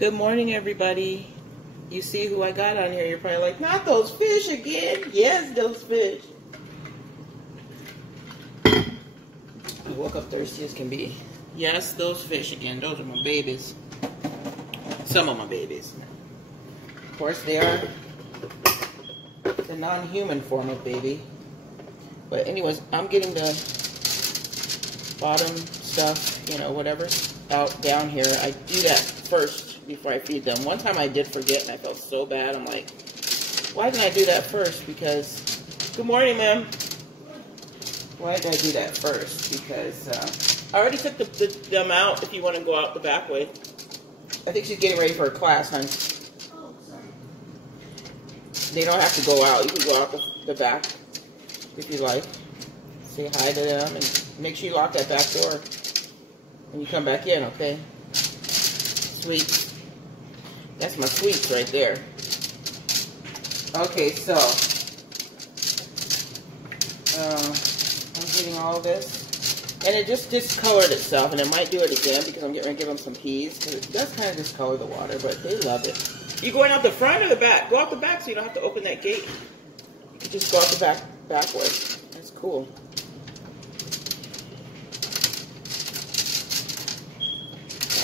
Good morning, everybody. You see who I got on here. You're probably like, not those fish again. Yes, those fish. I woke up thirsty as can be. Yes, those fish again. Those are my babies. Some of my babies. Of course, they are the non-human form of baby. But anyways, I'm getting the bottom stuff, you know, whatever, out down here. I do that first before I feed them. One time I did forget and I felt so bad. I'm like, why didn't I do that first? Because, good morning, ma'am. Why did I do that first? Because I already took them out if you want to go out the back way. I think she's getting ready for her class, hon. They don't have to go out. You can go out the back if you like. Say hi to them and make sure you lock that back door when you come back in, okay? Sweets. That's my sweets right there. Okay, so I'm getting all this. And it just discolored itself, and it might do it again because I'm getting ready to give them some peas. Because it does kind of discolor the water, but they love it. You going out the front or the back? Go out the back so you don't have to open that gate. You can just go out the back way. That's cool.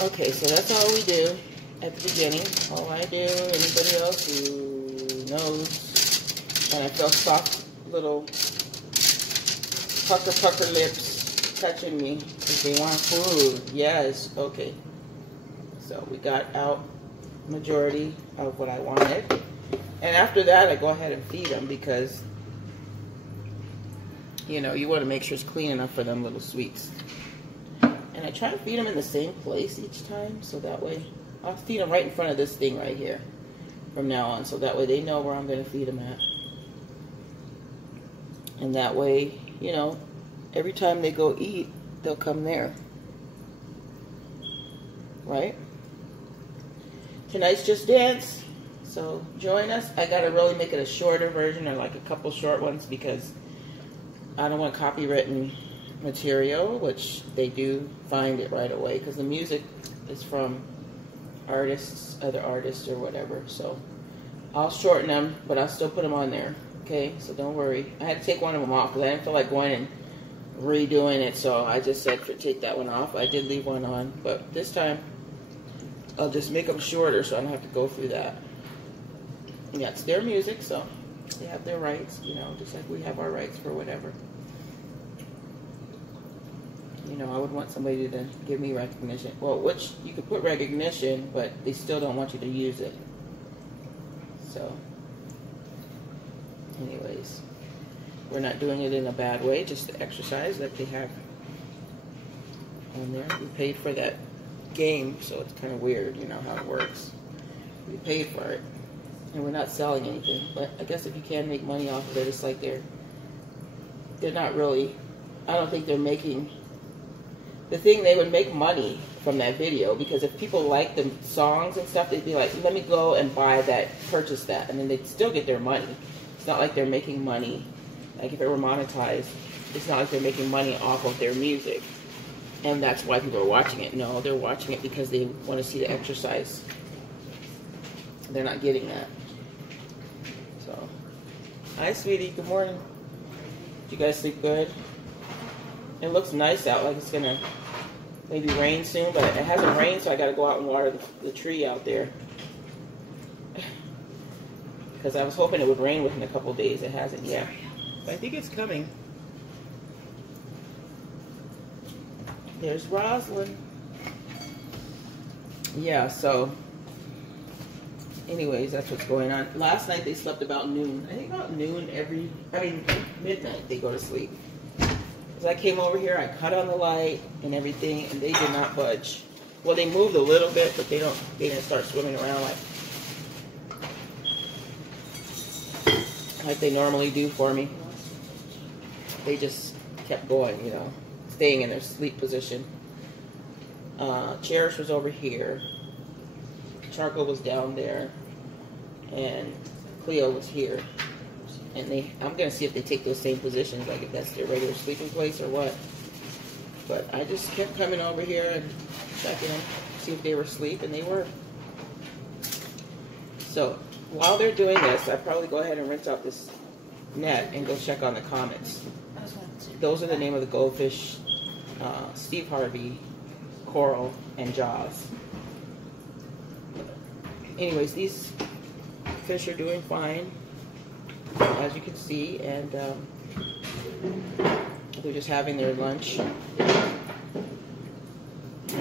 Okay, so that's all we do at the beginning. All I do, anybody else who knows. And I feel soft little pucker lips touching me because they want food. Yes, okay. So we got out majority of what I wanted. And after that, I go ahead and feed them because, you know, you want to make sure it's clean enough for them little sweets. And I try to feed them in the same place each time, so that way I'll feed them right in front of this thing right here from now on, so that way they know where I'm going to feed them at. And that way, you know, every time they go eat, they'll come there. Right? Tonight's Just Dance, so join us. I got to really make it a shorter version or like a couple short ones because I don't want copywritten material, which they do find it right away because the music is from artists, other artists or whatever. So I'll shorten them, but I'll still put them on there. Okay, so don't worry. I had to take one of them off because I didn't feel like going and redoing it, so I just said take that one off. I did leave one on, but this time I'll just make them shorter so I don't have to go through that. Yeah, it's their music, so they have their rights, you know, just like we have our rights for whatever. You know, I would want somebody to give me recognition. Well, which you could put recognition, but they still don't want you to use it. So, anyways, we're not doing it in a bad way, just the exercise that they have on there. We paid for that game, so it's kind of weird, you know, how it works. We paid for it, and we're not selling anything. But I guess if you can make money off of it, it's like they're not really, I don't think they're making the thing. They would make money from that video because if people like the songs and stuff, they'd be like, let me go and buy that, purchase that, and then they'd still get their money. It's not like they're making money. Like if it were monetized, it's not like they're making money off of their music. And that's why people are watching it. No, they're watching it because they want to see the exercise. They're not getting that. So, hi, sweetie. Good morning. Did you guys sleep good? It looks nice out, like it's going to maybe rain soon, but it hasn't rained, so I got to go out and water the tree out there. Because I was hoping it would rain within a couple of days. It hasn't yet. But I think it's coming. There's Rosalind. Yeah, so anyways, that's what's going on. Last night they slept about noon. I think about noon midnight they go to sleep. As I came over here, I cut on the light and everything, and they did not budge. Well, they moved a little bit, but they didn't start swimming around like they normally do for me. They just kept going, you know, staying in their sleep position. Cherish was over here. Charcoal was down there, and Cleo was here. And I'm going to see if they take those same positions, like if that's their regular sleeping place or what. But I just kept coming over here and checking them, see if they were asleep, and they were. So while they're doing this, I probably go ahead and rinse out this net and go check on the comets. Those are the name of the goldfish: Steve Harvey, coral, and jaws. Anyways, these fish are doing fine, as you can see, and they're just having their lunch. I'll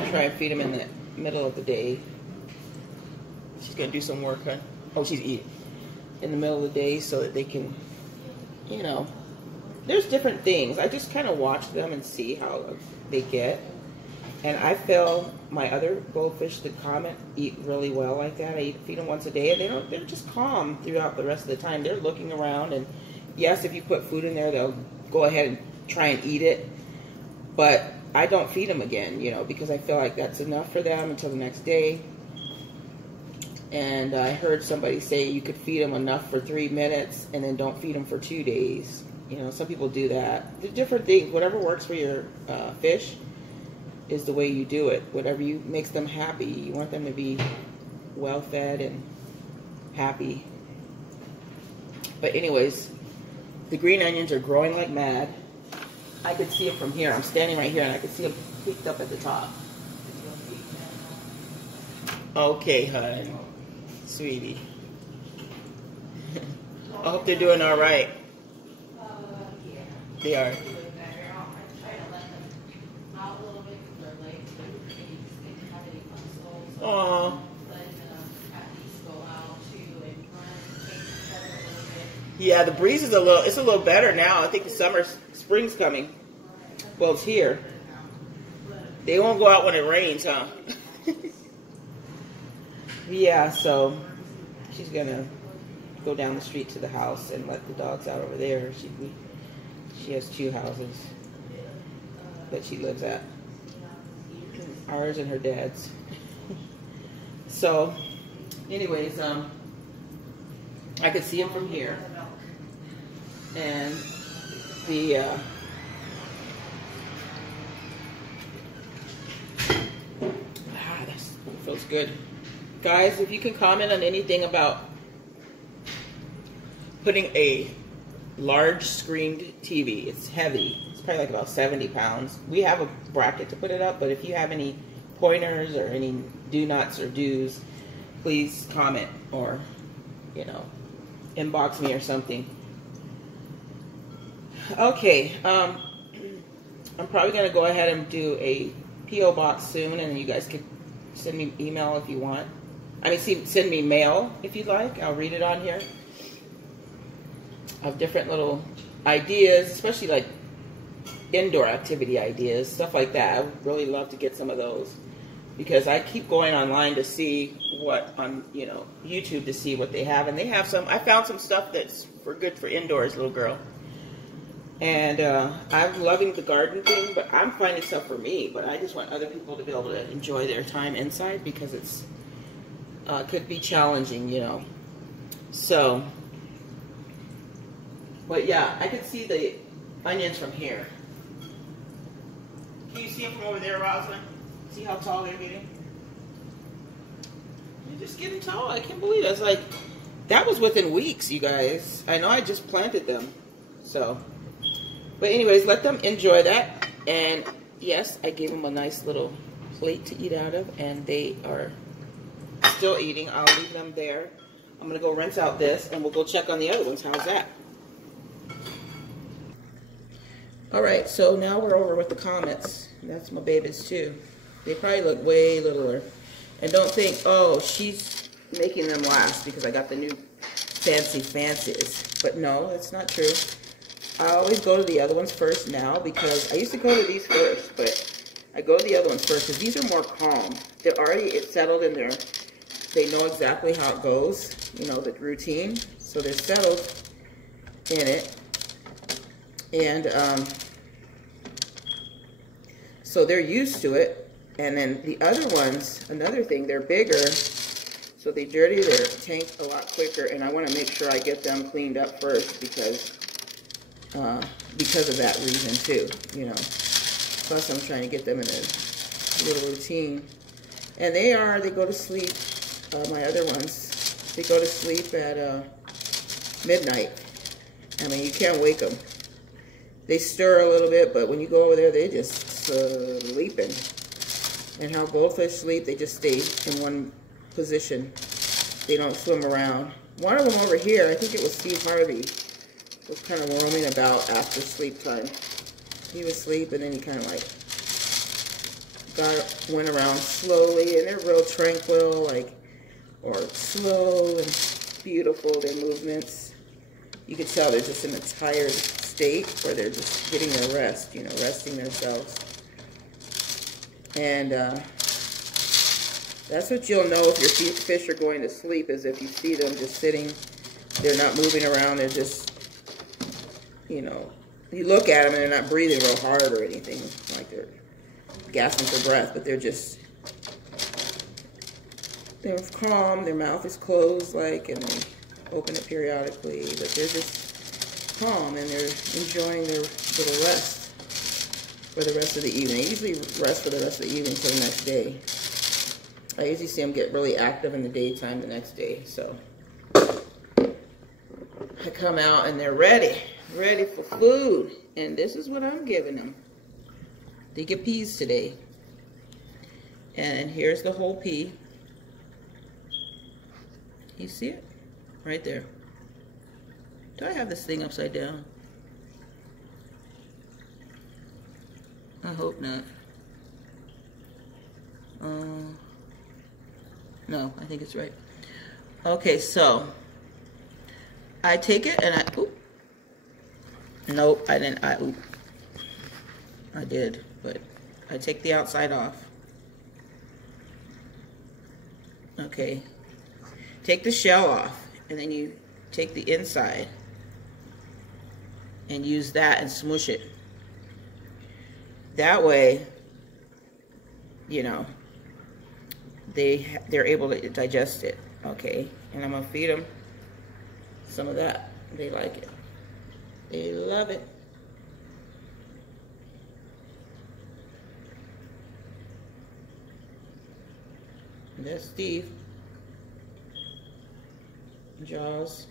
try and feed them in the middle of the day. She's gonna do some work, huh? Oh, she's eating in the middle of the day so that they can, you know, there's different things. I just kind of watch them and see how they get. And I feel my other goldfish, the Comet, eat really well like that. I feed them once a day, and they're just calm throughout the rest of the time. They're looking around, and yes, if you put food in there, they'll go ahead and try and eat it. But I don't feed them again, you know, because I feel like that's enough for them until the next day. And I heard somebody say you could feed them enough for 3 minutes and then don't feed them for 2 days. You know, some people do that. There's different things. Whatever works for your fish is the way you do it. Whatever makes them happy. You want them to be well fed and happy. But anyways, the green onions are growing like mad. I could see it from here. I'm standing right here and I could see them peeked up at the top. Okay, hun. Sweetie. I hope they're doing all right. They are. Aww. Yeah, the breeze is it's a little better now. I think the spring's coming. Well, it's here. They won't go out when it rains, huh? Yeah, so she's gonna go down the street to the house and let the dogs out over there. She has 2 houses that she lives at. Ours and her dad's. So, anyways, I could see him from here, and the that feels good, guys. If you can comment on anything about putting a large screened TV, it's heavy. It's probably like about 70 pounds. We have a bracket to put it up, but if you have any pointers or any do nots or do's, please comment or, you know, inbox me or something. Okay, I'm probably going to go ahead and do a P.O. box soon, and you guys can send me email if you want. I mean, send me mail if you'd like. I'll read it on here. Of different little ideas, especially like indoor activity ideas, stuff like that. I would really love to get some of those, because I keep going online to see what on, you know, YouTube to see what they have, and they have some. I found some stuff that's good for indoors, little girl. And I'm loving the garden thing, but I'm finding stuff for me. But I just want other people to be able to enjoy their time inside, because it's could be challenging, you know. So, but yeah, I could see the onions from here. Can you see them from over there, Rosalind? See how tall they're getting? They're just getting tall. I can't believe it. It's like, that was within weeks, you guys. I know I just planted them. So, but anyways, let them enjoy that. And yes, I gave them a nice little plate to eat out of, and they are still eating. I'll leave them there. I'm going to go rinse out this, and we'll go check on the other ones. How's that? Alright, so now we're over with the Comets. That's my babies too. They probably look way littler. And don't think, oh, she's making them last because I got the new fancies. But no, that's not true. I always go to the other ones first now, because I used to go to these first, but I go to the other ones first because these are more calm. They're already settled in there. They know exactly how it goes, you know, the routine. So they're settled in it. And so they're used to it. And then the other ones, another thing, they're bigger, so they dirty their tank a lot quicker. And I want to make sure I get them cleaned up first, because of that reason too, you know. Plus, I'm trying to get them in a little routine. And they go to sleep. My other ones, They go to sleep at midnight. I mean, you can't wake them. They stir a little bit, but when you go over there, they just sleeping. And how goldfish sleep, they just stay in one position. They don't swim around. One of them over here, I think it was Steve Harvey, was kind of roaming about after sleep time. He was asleep, and then he kind of like went around slowly, and they're real tranquil, like, or slow and beautiful, their movements. You can tell they're just in a tired state, or they're just getting their rest, you know, resting themselves. And that's what you'll know if your fish are going to sleep, is if you see them just sitting, they're not moving around, they're just, you know, you look at them and they're not breathing real hard or anything, like they're gasping for breath, but they're calm, their mouth is closed, like, and they open it periodically, but they're just calm and they're enjoying their little rest for the rest of the evening. They usually rest for the rest of the evening until the next day. I usually see them get really active in the daytime the next day, so I come out and they're ready for food, and this is what I'm giving them. They get peas today, and here's the whole pea. You see it? Right there. Do I have this thing upside down? I hope not. No, I think it's right. Okay, so I take it and I, oop. Nope, I didn't, oop. I did, but I take the outside off. Okay. Take the shell off, and then you take the inside and use that and smush it. That way, you know, they're able to digest it. Okay, and I'm gonna feed them some of that. They like it. They love it. And that's Steve. Jaws.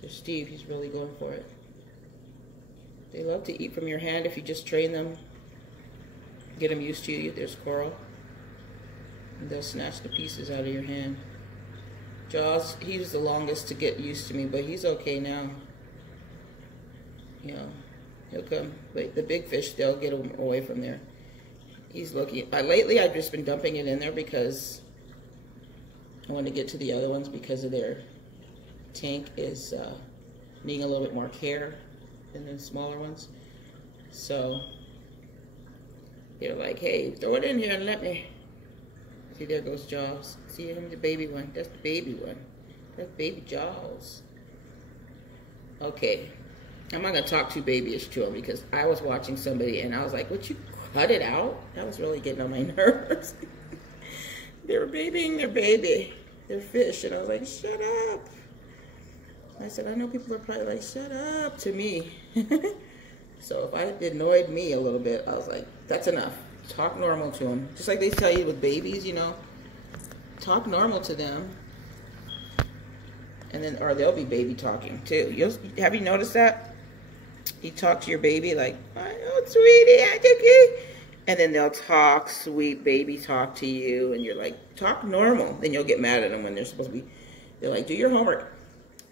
There's Steve. He's really going for it. They love to eat from your hand if you just train them. Get them used to you. There's coral. And they'll snatch the pieces out of your hand. Jaws, he was the longest to get used to me, but he's okay now. You know, he'll come. But the big fish, they'll get him away from there. He's looking. Lately, I've just been dumping it in there because I want to get to the other ones because of their tank is needing a little bit more care than the smaller ones. So they're like, hey, throw it in here and let me. See, there goes Jaws. See him, the baby one. That's the baby one. That's baby Jaws. Okay. I'm not going to talk too babyish to him because I was watching somebody and I was like, would you cut it out? That was really getting on my nerves. They were babying their baby, their fish, and I was like, shut up. I said, I know people are probably like, shut up to me. So if it annoyed me a little bit, I was like, that's enough. Talk normal to them. Just like they tell you with babies, you know, talk normal to them. And then, or they'll be baby talking too. Have you noticed that? You talk to your baby like, I know, sweetie, I took you. And then they'll talk, sweet baby talk to you. And you're like, talk normal. Then you'll get mad at them when they're supposed to be, they're like, do your homework.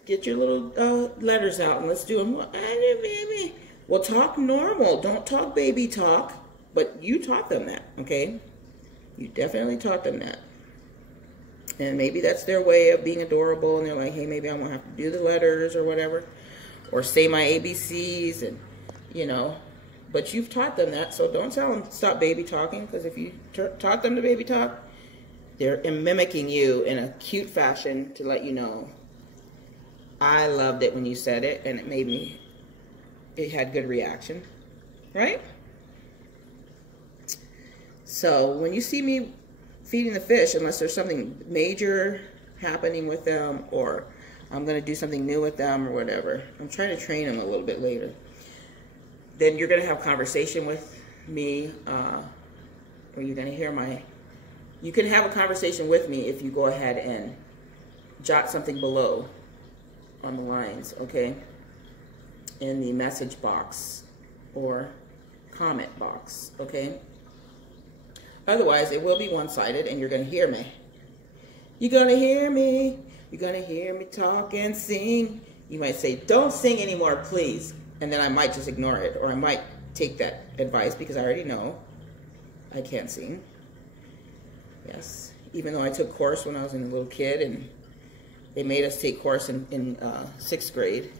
Get your little letters out and let's do them. Baby. Well, talk normal. Don't talk baby talk. But you taught them that, okay? You definitely taught them that. And maybe that's their way of being adorable. And they're like, hey, maybe I'm going to have to do the letters or whatever. Or say my ABCs and, you know. But you've taught them that. So don't tell them to stop baby talking. Because if you taught them to baby talk, they're mimicking you in a cute fashion to let you know. I loved it when you said it. And it had good reaction. Right? So when you see me feeding the fish, unless there's something major happening with them or I'm going to do something new with them or whatever, I'm trying to train them a little bit later, then you're going to have conversation with me or you're going to hear you can have a conversation with me if you go ahead and jot something below on the lines, okay, in the message box or comment box, okay? Otherwise, it will be one-sided, and you're going to hear me. You're going to hear me. You're going to hear me talk and sing. You might say, don't sing anymore, please. And then I might just ignore it, or I might take that advice because I already know I can't sing. Yes, even though I took course when I was a little kid, and they made us take course in 6th grade.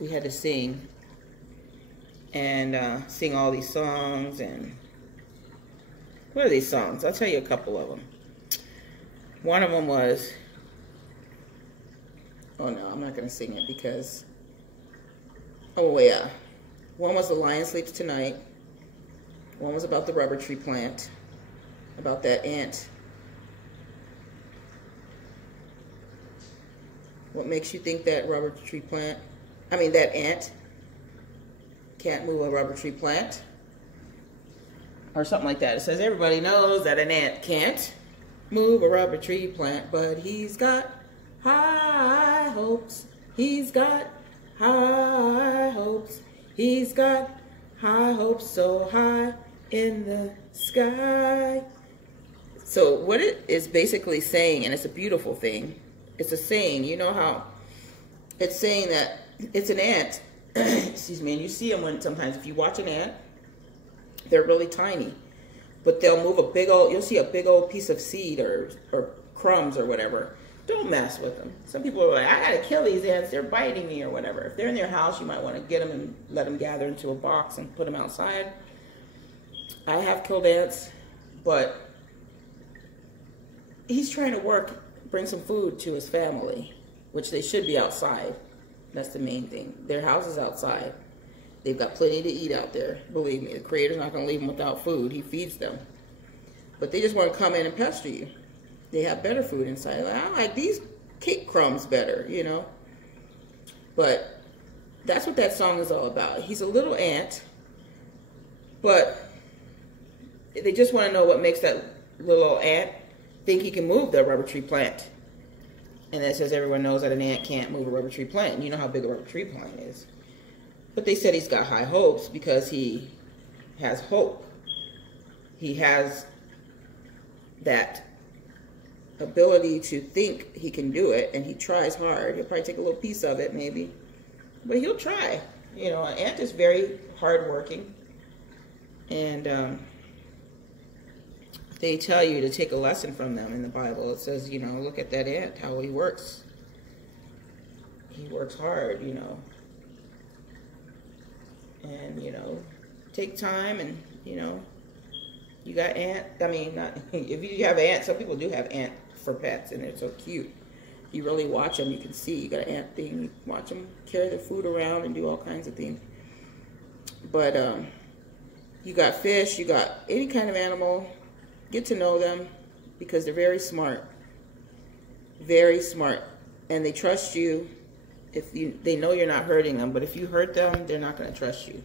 We had to sing and sing all these songs. And what are these songs? I'll tell you a couple of them. One of them was, oh no, I'm not going to sing it because, oh yeah. One was The Lion Sleeps Tonight. One was about the rubber tree plant, about that ant. What makes you think that that ant can't move a rubber tree plant? Or something like that. It says, everybody knows that an ant can't move a rubber tree plant, but he's got high hopes. He's got high hopes. He's got high hopes so high in the sky. So what it is basically saying, and it's a beautiful thing, it's a saying, you know how it's saying that it's an ant, excuse me, and you see them when sometimes if you watch an ant, they're really tiny, but they'll move a big old, you'll see a big old piece of seed or crumbs or whatever. Don't mess with them. Some people are like, I gotta kill these ants, they're biting me or whatever. If they're in their house, you might want to get them and let them gather into a box and put them outside. I have killed ants, but he's trying to bring some food to his family, which they should be outside. That's the main thing. Their house is outside. They've got plenty to eat out there. Believe me, the Creator's not going to leave them without food. He feeds them. But they just want to come in and pester you. They have better food inside. Like, I like these cake crumbs better, you know. But that's what that song is all about. He's a little ant, but they just want to know what makes that little ant think he can move the rubber tree plant. And it says everyone knows that an ant can't move a rubber tree plant. And you know how big a rubber tree plant is. But they said he's got high hopes because he has hope. He has that ability to think he can do it, and he tries hard. He'll probably take a little piece of it, maybe. But he'll try. You know, an ant is very hardworking. And they tell you to take a lesson from them in the Bible. It says, you know, look at that ant, how he works. He works hard, you know. And, you know, take time and, you know, you got ant. I mean, not, if you have ants, some people do have ant for pets, and they're so cute. You really watch them, you can see. You got an ant thing, you watch them carry their food around and do all kinds of things. But you got fish, you got any kind of animal. Get to know them because they're very smart. Very smart. And they trust you if they know you're not hurting them, but if you hurt them, they're not going to trust you.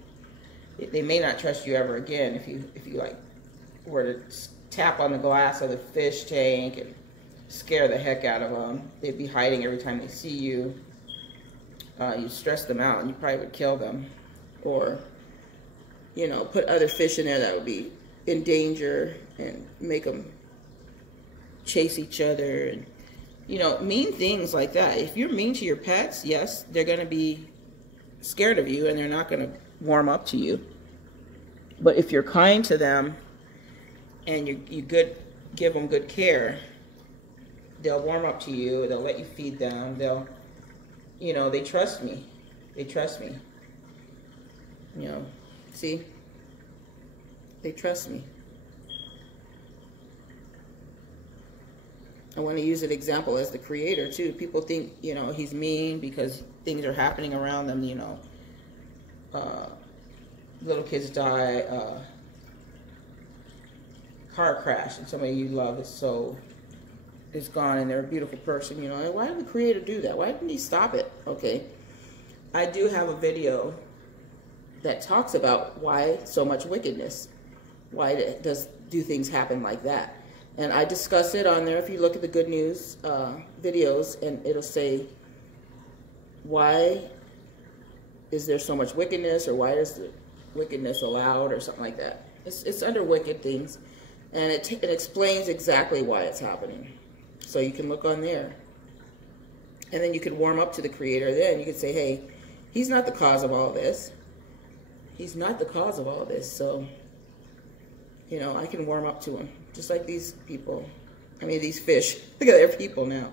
They may not trust you ever again if you like were to tap on the glass of the fish tank and scare the heck out of them. They'd be hiding every time they see you. You stress them out and you probably would kill them. Or, you know, put other fish in there that would be in danger and make them chase each other and, you know, mean things like that. If you're mean to your pets, yes, they're going to be scared of you and they're not going to warm up to you. But if you're kind to them and you give them good care, they'll warm up to you. They'll let you feed them. They'll, you know, they trust me. They trust me. You know, see? They trust me. I want to use an example as the Creator, too. People think, you know, he's mean because things are happening around them, you know. Little kids die, car crash, and somebody you love is gone, and they're a beautiful person, you know. Why did the Creator do that? Why didn't he stop it? Okay. I do have a video that talks about why so much wickedness. Why do things happen like that? And I discuss it on there. If you look at the good news videos, and it'll say, why is there so much wickedness, or why is the wickedness allowed, or something like that. It's under wicked things, and it explains exactly why it's happening. So you can look on there, and then you could warm up to the Creator. Then you could say, hey, He's not the cause of all this. He's not the cause of all this. So, you know, I can warm up to Him, just like these people. I mean, these fish. Look at their people now.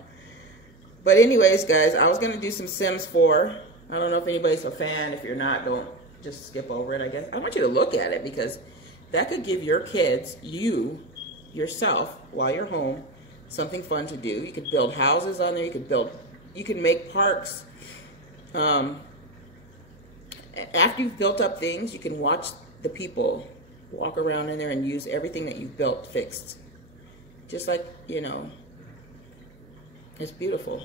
But anyways, guys, I was going to do some Sims 4. I don't know if anybody's a fan. If you're not, don't just skip over it, I guess. I want you to look at it, because that could give your kids, yourself, while you're home, something fun to do. You could build houses on there. You can make parks. After you've built up things, you can watch the people walk around in there and use everything that you've built fixed. Just like, you know, it's beautiful.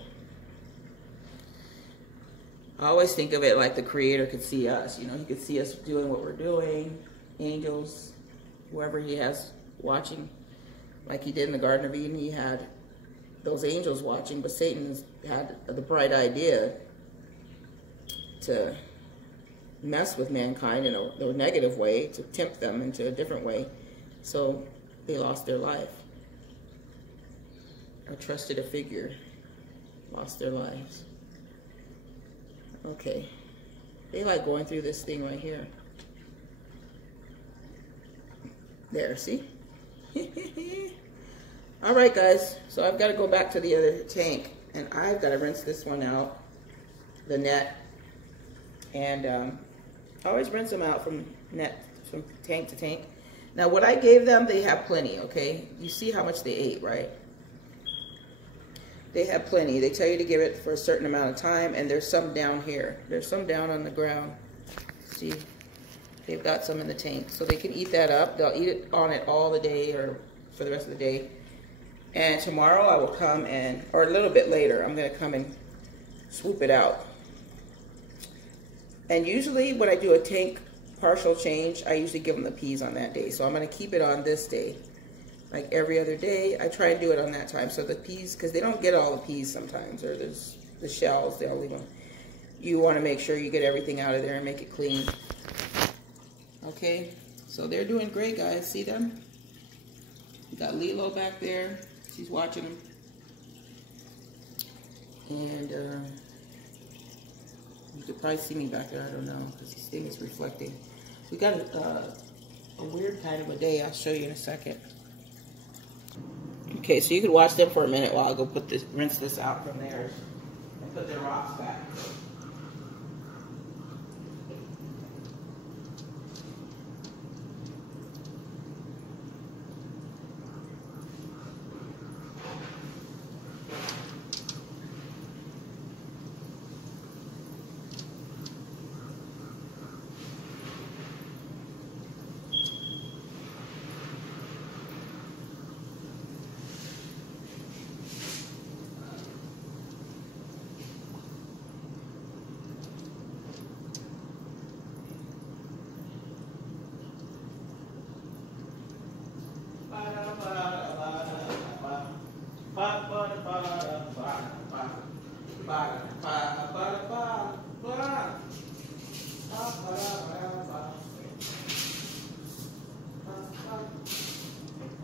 I always think of it like the Creator could see us. You know, He could see us doing what we're doing. Angels, whoever He has watching. Like He did in the Garden of Eden, He had those angels watching, but Satan had the bright idea to mess with mankind in a negative way, to tempt them into a different way. So they lost their life. Or trusted a figure, lost their lives. Okay. They like going through this thing right here. There, see? All right, guys. So I've got to go back to the other tank, and I've got to rinse this one out, the net. And I always rinse them out from tank to tank. Now, what I gave them, they have plenty, okay? You see how much they ate, right? They have plenty. They tell you to give it for a certain amount of time, and there's some down here. There's some down on the ground. See? They've got some in the tank. So they can eat that up. They'll eat it on it all the day, or for the rest of the day. And tomorrow I will come and, or a little bit later, I'm going to come and swoop it out. And usually when I do a tank partial change, I usually give them the peas on that day. So I'm going to keep it on this day. Like every other day, I try and do it on that time. So the peas, because they don't get all the peas sometimes, or there's the shells, they'll leave them. You want to make sure you get everything out of there and make it clean. Okay, so they're doing great, guys. See them? We got Lilo back there. She's watching them. And you could probably see me back there. I don't know, because this thing is reflecting. We got a weird kind of a day. I'll show you in a second. Okay, so you could watch them for a minute while I go rinse this out from there and put their rocks back.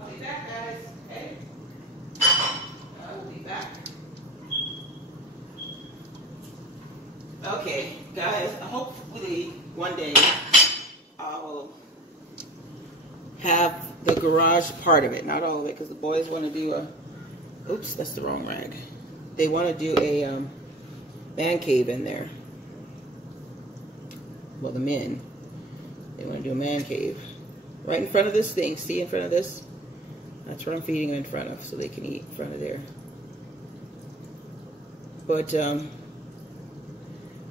I'll be back, guys. Hey, I will be back. Okay, guys, hopefully one day I will have the garage part of it, not all of it, because the boys want to do a, oops, that's the wrong rag. They want to do a man cave in there. Well, the men, they want to do a man cave right in front of this thing. See, in front of this? That's what I'm feeding them in front of, so they can eat in front of there. But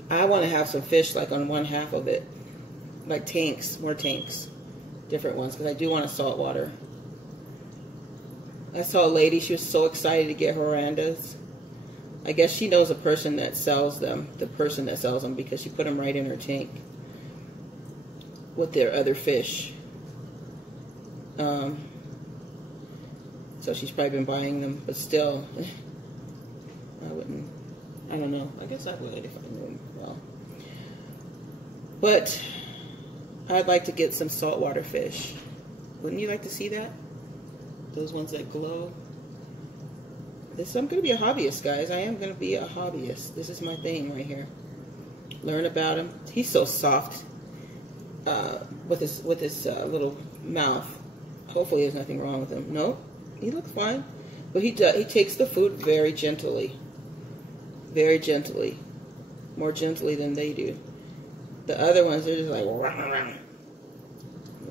I want to have some fish like on one half of it, like tanks, more tanks, different ones, because I do want a saltwater. I saw a lady, she was so excited to get Orandas. I guess she knows a person that sells them, because she put them right in her tank with their other fish. So she's probably been buying them, but still, I wouldn't, I don't know. I guess I would if I knew them well. But I'd like to get some saltwater fish. Wouldn't you like to see that? Those ones that glow. I'm going to be a hobbyist, guys. I am going to be a hobbyist. This is my thing right here. Learn about him. He's so soft with his little mouth. Hopefully there's nothing wrong with him. No, he looks fine. But he takes the food very gently. Very gently. More gently than they do. The other ones, they're just like, rawr,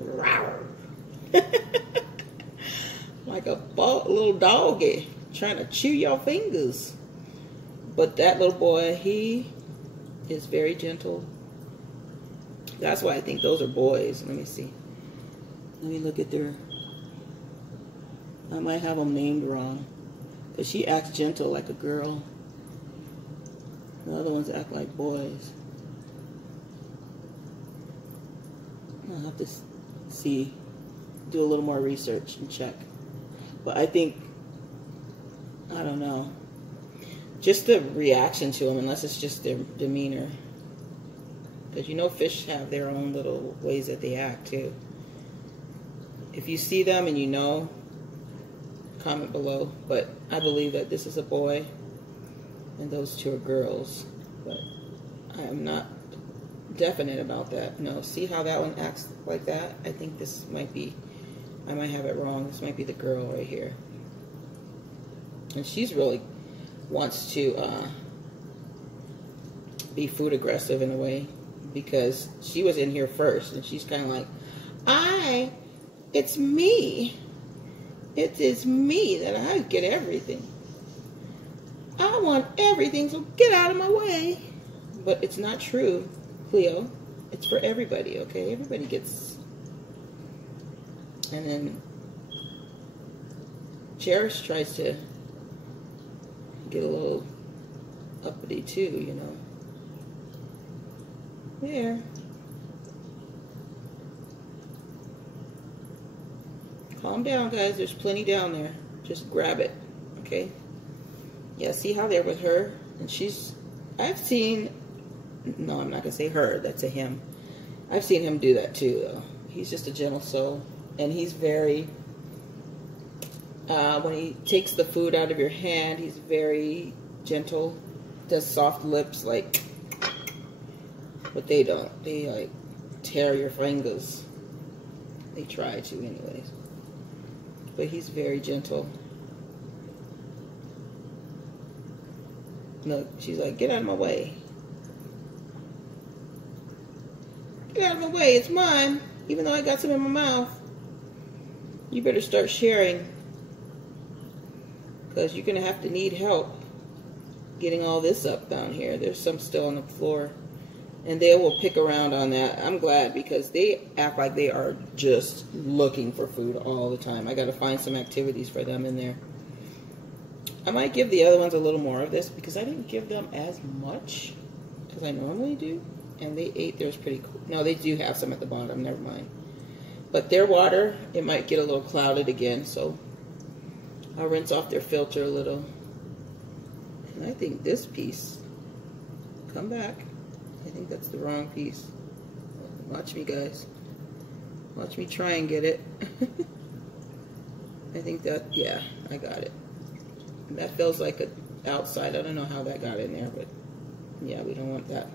rawr. Like a little doggy trying to chew your fingers. But that little boy, he is very gentle. That's why I think those are boys. Let me see. Let me look at their... I might have them named wrong. But she acts gentle like a girl. The other ones act like boys. I'll have to see, do a little more research and check. But I think, I don't know, just the reaction to them, unless it's just their demeanor. Because you know fish have their own little ways that they act too. If you see them and you know, comment below. But I believe that this is a boy and those two are girls. But I am not definite about that. No, see how that one acts like that? I think this might be, I might have it wrong. This might be the girl right here. And she's really wants to be food aggressive in a way, because she was in here first and she's kind of like, it's me. It is me that I get everything. I want everything, so get out of my way. But it's not true, Cleo. It's for everybody, okay? Everybody gets. And then Cherish tries to get a little uppity too, you know. There. Calm down, guys. There's plenty down there. Just grab it, okay? Yeah, see how they're with her? And I've seen, no, I'm not going to say her. That's a him. I've seen him do that too, though. He's just a gentle soul. And he's very, when he takes the food out of your hand, he's very gentle. Does soft lips, like, but they don't. They, like, tear your fingers. They try to, anyways. But he's very gentle. Look, she's like, get out of my way. Get out of my way, it's mine. Even though I got some in my mouth. You better start sharing. Because you're going to have to need help getting all this up down here. There's some still on the floor. And they will pick around on that. I'm glad, because they act like they are just looking for food all the time. I got to find some activities for them in there. I might give the other ones a little more of this, because I didn't give them as much as I normally do. And they ate theirs pretty cool. No, they do have some at the bottom. Never mind. But their water, it might get a little clouded again. So I'll rinse off their filter a little. And I think this piece, come back. I think that's the wrong piece. Watch me, guys. Watch me try and get it. I think that, yeah, I got it. That feels like an outside. I don't know how that got in there, but yeah, we don't want that.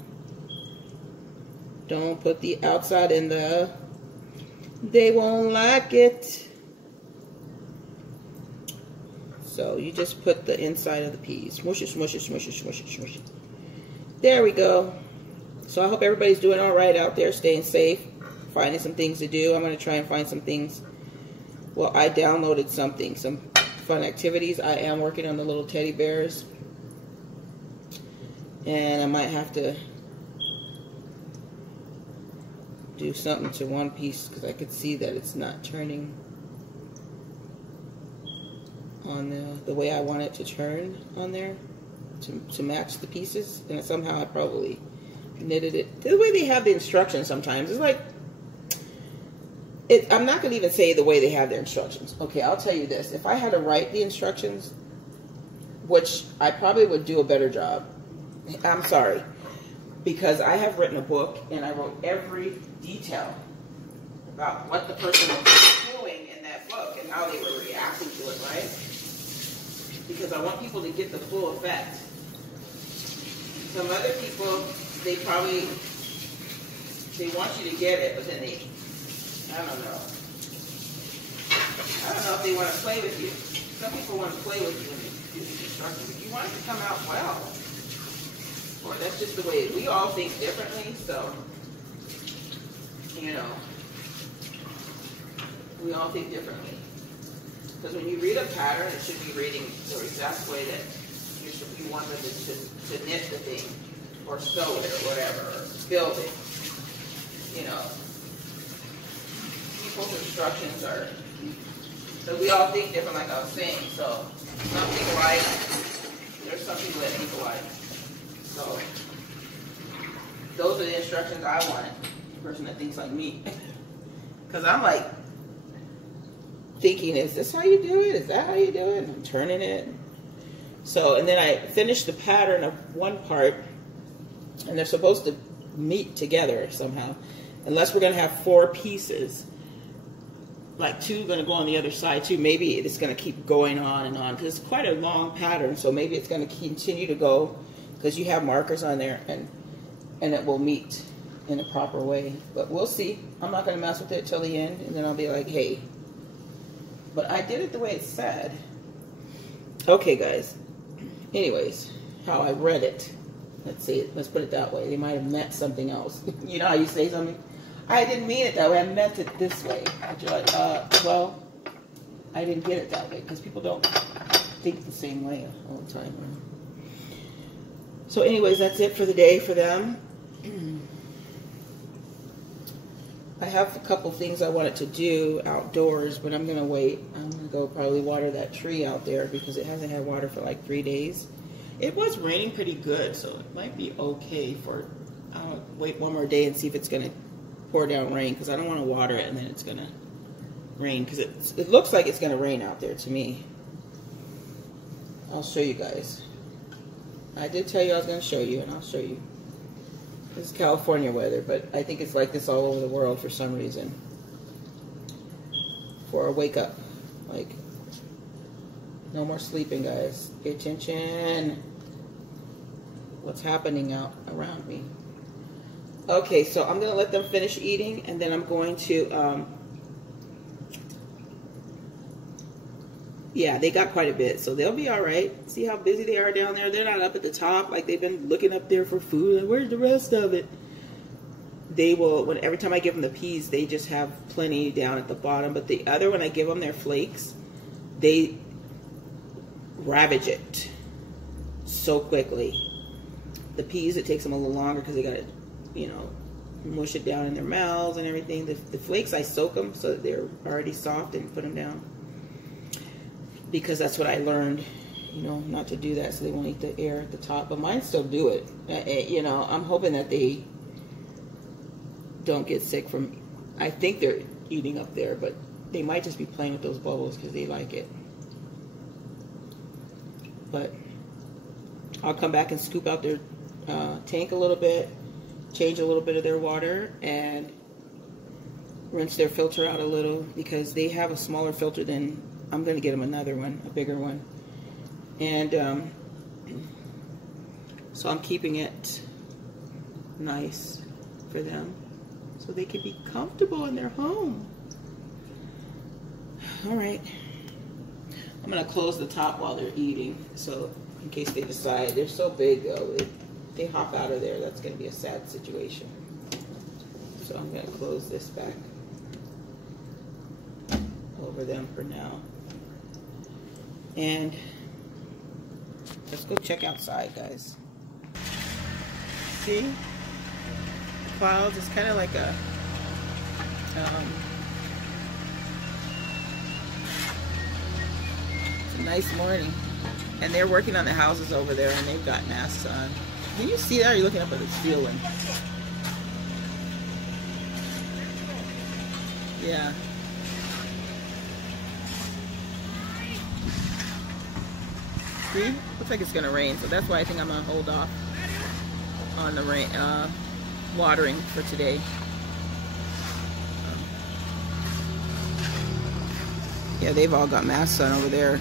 Don't put the outside in there. They won't like it. So you just put the inside of the peas. Smush it, smush it, smush it, smush it, smush it. There we go. So I hope everybody's doing all right out there, staying safe, finding some things to do. I'm going to try and find some things. Well, I downloaded something, some fun activities. I am working on the little teddy bears. And I might have to do something to one piece, because I could see that it's not turning on the way I want it to turn on there to match the pieces. And somehow I probably knitted it the way they have the instructions sometimes. It's like, I'm not going to even say the way they have their instructions. Okay, I'll tell you this. If I had to write the instructions, which I probably would do a better job, I'm sorry, because I have written a book and I wrote every detail about what the person was doing in that book and how they were reacting to it, right? Because I want people to get the full effect. Some other people, they want you to get it, but then I don't know if they want to play with you. Some people want to play with you when they do these instructions. If you want it to come out well, or that's just the way, we all think differently, so, you know, we all think differently. Because when you read a pattern, it should be reading the exact way that you want them to knit the thing, or sew it, or whatever, or build it, you know. People's instructions are, so we all think different, like I was saying. So some people like, there's some people that think alike. So those are the instructions I want, the person that thinks like me. Because I'm like thinking, is this how you do it? Is that how you do it? And I'm turning it. So, and then I finished the pattern of one part, and they're supposed to meet together somehow, unless we're going to have 4 pieces. Like 2 going to go on the other side too. Maybe it's going to keep going on and on, because it's quite a long pattern. So maybe it's going to continue to go, because you have markers on there, and it will meet in a proper way. But we'll see. I'm not going to mess with it till the end, and then I'll be like, hey. But I did it the way it said. Okay, guys. Anyways, how I read it. Let's see it. Let's put it that way. They might have meant something else. You know how you say something? I didn't mean it that way. I meant it this way. But you're like, well, I didn't get it that way, because people don't think the same way all the time. So anyways, that's it for the day for them. I have a couple things I wanted to do outdoors, but I'm going to wait. I'm going to go probably water that tree out there, because it hasn't had water for like 3 days. It was raining pretty good, so it might be okay for, I'll wait one more day and see if it's going to pour down rain, because I don't want to water it and then it's going to rain, because it looks like it's going to rain out there to me. I'll show you guys. I did tell you I was going to show you, and I'll show you. This is California weather, but I think it's like this all over the world for some reason. For a wake up. Like, no more sleeping, guys. Pay attention. What's happening out around me. Okay, so I'm going to let them finish eating, and then I'm going to, yeah, they got quite a bit, so they'll be all right. See how busy they are down there? They're not up at the top like they've been looking up there for food. Like, where's the rest of it? They will, every time I give them the peas, they just have plenty down at the bottom. But the other, when I give them their flakes, they ravage it so quickly. The peas, it takes them a little longer because they got to, you know, mush it down in their mouths and everything. The flakes, I soak them so that they're already soft and put them down. Because that's what I learned, you know, not to do that so they won't eat the air at the top. But mine still do it. You know, I'm hoping that they don't get sick from, I think they're eating up there, but they might just be playing with those bubbles because they like it. But I'll come back and scoop out their tank a little bit, change a little bit of their water, and rinse their filter out a little, because they have a smaller filter than, I'm going to get them another one, a bigger one. And so I'm keeping it nice for them so they can be comfortable in their home. All right. I'm going to close the top while they're eating, so in case they decide. They're so big, though. They hop out of there. That's going to be a sad situation. So I'm going to close this back over them for now. And let's go check outside, guys. See? The clouds, it's kind of like a it's a nice morning. And they're working on the houses over there, and they've got masks on. Can you see that? Or are you looking up at the ceiling? Yeah. See? Looks like it's gonna rain, so that's why I think I'm gonna hold off on the rain, watering for today. Yeah, they've all got masks on over there.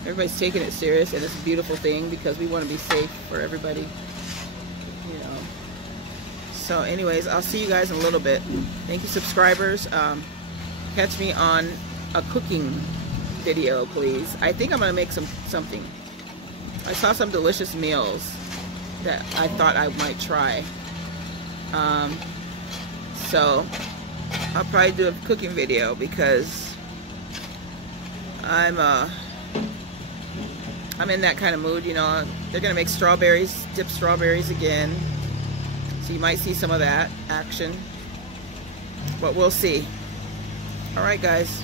Everybody's taking it serious, and it's a beautiful thing because we want to be safe for everybody, you know. So anyways, I'll see you guys in a little bit. Thank you, subscribers. Catch me on a cooking video, please. I think I'm gonna make something. I saw some delicious meals that I thought I might try. So I'll probably do a cooking video because I'm in that kind of mood, you know. They're gonna make strawberries, dip strawberries again. So you might see some of that action, but we'll see. All right, guys.